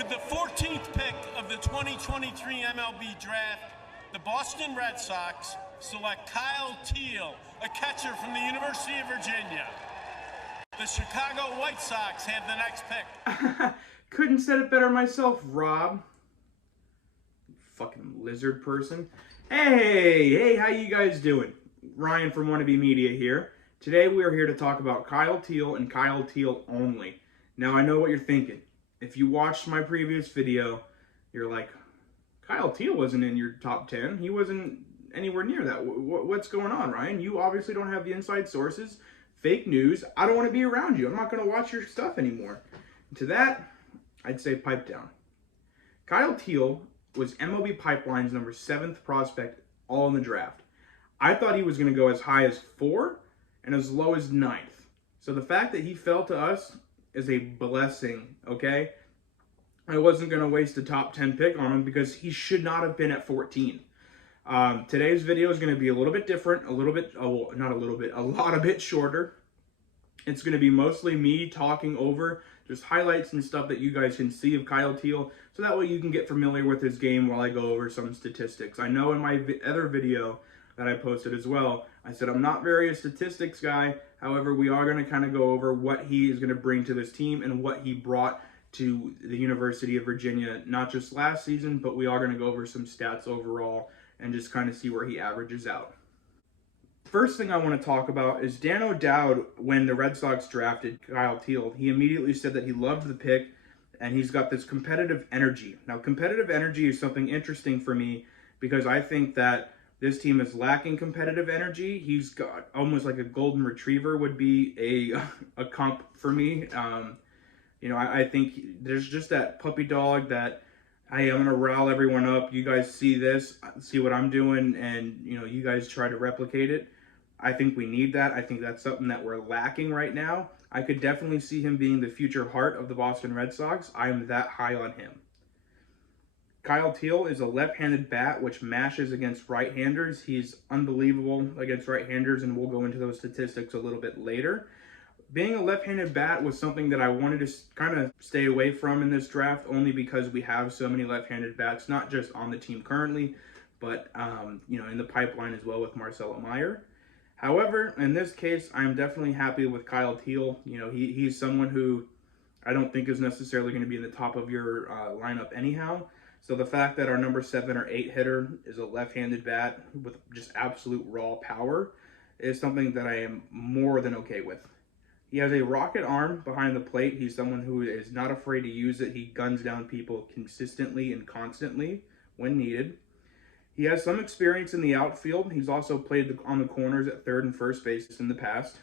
With the 14th pick of the 2023 MLB Draft, the Boston Red Sox select Kyle Teel, a catcher from the University of Virginia. The Chicago White Sox have the next pick. Couldn't said it better myself, Rob. Fucking lizard person. Hey, how you guys doing? Ryan from Wannabe Media here. Today we are here to talk about Kyle Teel and Kyle Teel only. Now I know what you're thinking. If you watched my previous video, you're like, Kyle Teel wasn't in your top 10. He wasn't anywhere near that. What's going on, Ryan? You obviously don't have the inside sources. Fake news. I don't want to be around you. I'm not going to watch your stuff anymore. To that, I'd say pipe down. Kyle Teel was MLB Pipeline's number 7th prospect all in the draft. I thought he was going to go as high as 4 and as low as 9th. So the fact that he fell to us is a blessing, okay? I wasn't going to waste a top 10 pick on him because he should not have been at 14. Today's video is going to be a little bit different, a lot a bit shorter. It's going to be mostly me talking over just highlights and stuff that you guys can see of Kyle Teel, so that way you can get familiar with his game while I go over some statistics. I know in my other video that I posted as well, I said I'm not very a statistics guy. However, we are going to kind of go over what he is going to bring to this team and what he brought to the University of Virginia, not just last season, but we are going to go over some stats overall and just kind of see where he averages out. First thing I want to talk about is Dan O'Dowd. When the Red Sox drafted Kyle Teel, he immediately said that he loved the pick and he's got this competitive energy. Now, competitive energy is something interesting for me because I think that this team is lacking competitive energy. He's got almost like a golden retriever would be a comp for me. I think there's just that puppy dog that, hey, I'm going to rile everyone up. You guys see this, see what I'm doing, and, you guys try to replicate it. I think we need that. I think that's something that we're lacking right now. I could definitely see him being the future heart of the Boston Red Sox. I am that high on him. Kyle Teel is a left-handed bat which mashes against right-handers. He's unbelievable against right-handers, and we'll go into those statistics a little bit later. Being a left-handed bat was something that I wanted to kind of stay away from in this draft, only because we have so many left-handed bats, not just on the team currently, but in the pipeline as well with Marcelo Meyer. However, in this case, I'm definitely happy with Kyle Teel. He's someone who I don't think is necessarily going to be in the top of your lineup anyhow. So the fact that our number 7 or 8 hitter is a left-handed bat with just absolute raw power is something that I am more than okay with. He has a rocket arm behind the plate. He's someone who is not afraid to use it. He guns down people consistently and constantly when needed. He has some experience in the outfield. He's also played on the corners at third and first base in the past.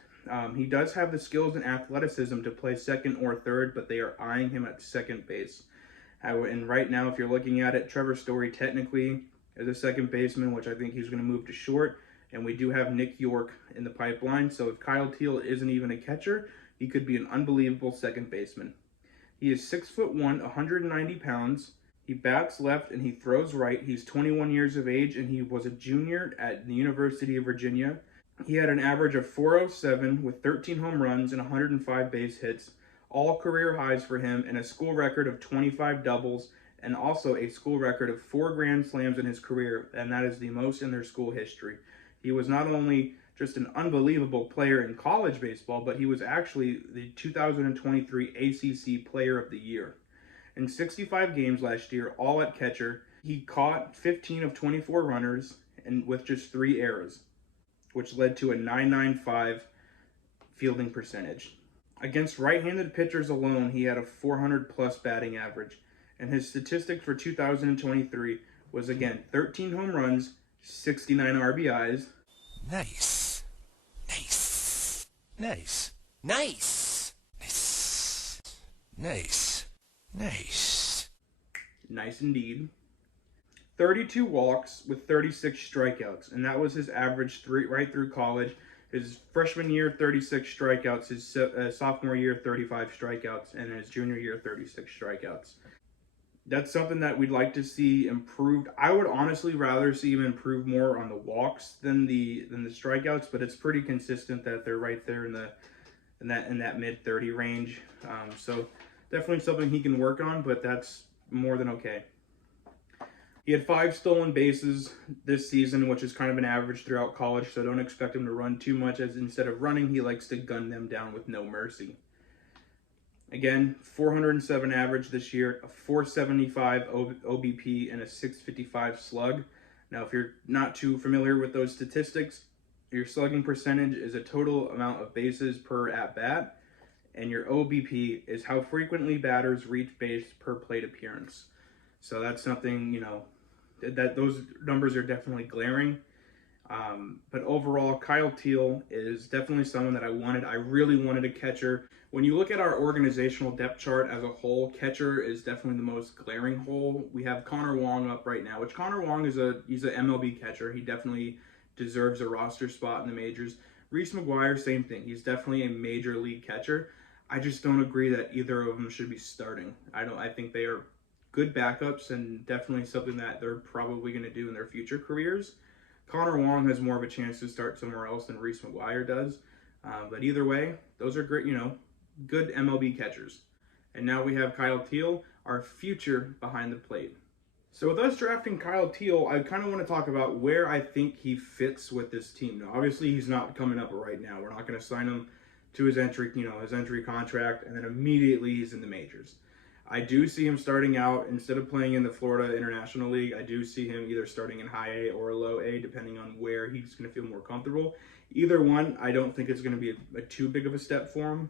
He does have the skills and athleticism to play second or third, but they are eyeing him at second base. And right now, if you're looking at it, Trevor Story technically is a second baseman, which I think he's going to move to short. And we do have Nick York in the pipeline. So if Kyle Teel isn't even a catcher, he could be an unbelievable second baseman. He is 6'1", 190 pounds. He bats left and he throws right. He's 21 years of age and he was a junior at the University of Virginia. He had an average of .407 with 13 home runs and 105 base hits, all career highs for him, and a school record of 25 doubles, and also a school record of 4 grand slams in his career, and that is the most in their school history. He was not only just an unbelievable player in college baseball, but he was actually the 2023 ACC Player of the Year. In 65 games last year, all at catcher, he caught 15 of 24 runners and with just 3 errors, which led to a .995 fielding percentage. Against right-handed pitchers alone, he had a 400-plus batting average, and his statistics for 2023 was, again, 13 home runs, 69 RBIs. Nice. Nice. Nice. Nice. Nice. Nice. Nice. Nice indeed. 32 walks with 36 strikeouts, and that was his average right through college. His freshman year, 36 strikeouts. His sophomore year, 35 strikeouts. And his junior year, 36 strikeouts. That's something that we'd like to see improved. I would honestly rather see him improve more on the walks than the strikeouts, but it's pretty consistent that they're right there in that mid 30 range. So Definitely something he can work on, but that's more than okay. He had 5 stolen bases this season, which is kind of an average throughout college, so don't expect him to run too much, as instead of running, he likes to gun them down with no mercy. Again, 407 average this year, a 475 OBP, and a 655 slug. Now, if you're not too familiar with those statistics, your slugging percentage is a total amount of bases per at-bat, and your OBP is how frequently batters reach base per plate appearance. So that's something, you know, that those numbers are definitely glaring. But overall, Kyle Teel is definitely someone that I wanted. I really wanted a catcher. When you look at our organizational depth chart as a whole, catcher is definitely the most glaring hole. We have Connor Wong up right now, which Connor Wong he's an MLB catcher. He definitely deserves a roster spot in the majors. Reese McGuire, same thing. He's definitely a major league catcher. I just don't agree that either of them should be starting. I think they are good backups and definitely something that they're probably going to do in their future careers. Connor Wong has more of a chance to start somewhere else than Reese McGuire does. But either way, those are great, you know, good MLB catchers. And now we have Kyle Teel, our future behind the plate. So with us drafting Kyle Teel, I kind of want to talk about where I think he fits with this team. Now, obviously, he's not coming up right now. We're not going to sign him to his entry contract, and then immediately he's in the majors. I do see him starting out, instead of playing in the Florida International League, I do see him either starting in high A or low A, depending on where he's going to feel more comfortable. Either one, I don't think it's going to be a too big of a step for him.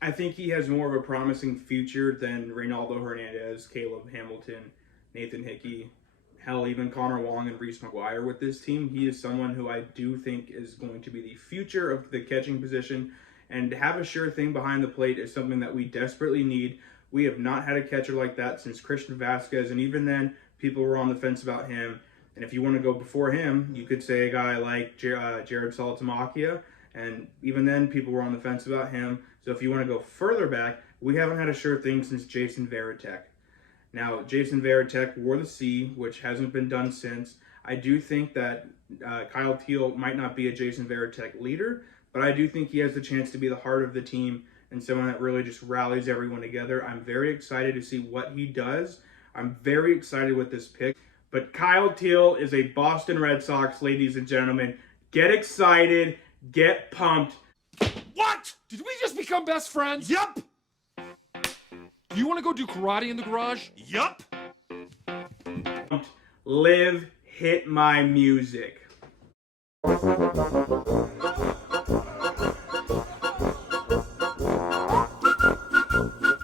I think he has more of a promising future than Reynaldo Hernandez, Caleb Hamilton, Nathan Hickey, hell, even Connor Wong and Reese McGuire with this team. He is someone who I do think is going to be the future of the catching position, and to have a sure thing behind the plate is something that we desperately need. We have not had a catcher like that since Christian Vasquez, and even then, people were on the fence about him. And if you want to go before him, you could say a guy like Jared Saltalamacchia, and even then, people were on the fence about him. So if you want to go further back, we haven't had a sure thing since Jason Varitek. Now, Jason Varitek wore the C, which hasn't been done since. I do think that Kyle Teel might not be a Jason Varitek leader, but I do think he has the chance to be the heart of the team and someone that really just rallies everyone together. I'm very excited to see what he does. I'm very excited with this pick. But Kyle Teel is a Boston Red Sox, ladies and gentlemen. Get excited. Get pumped. What? Did we just become best friends? Yup! You want to go do karate in the garage? Yup! Live, hit my music.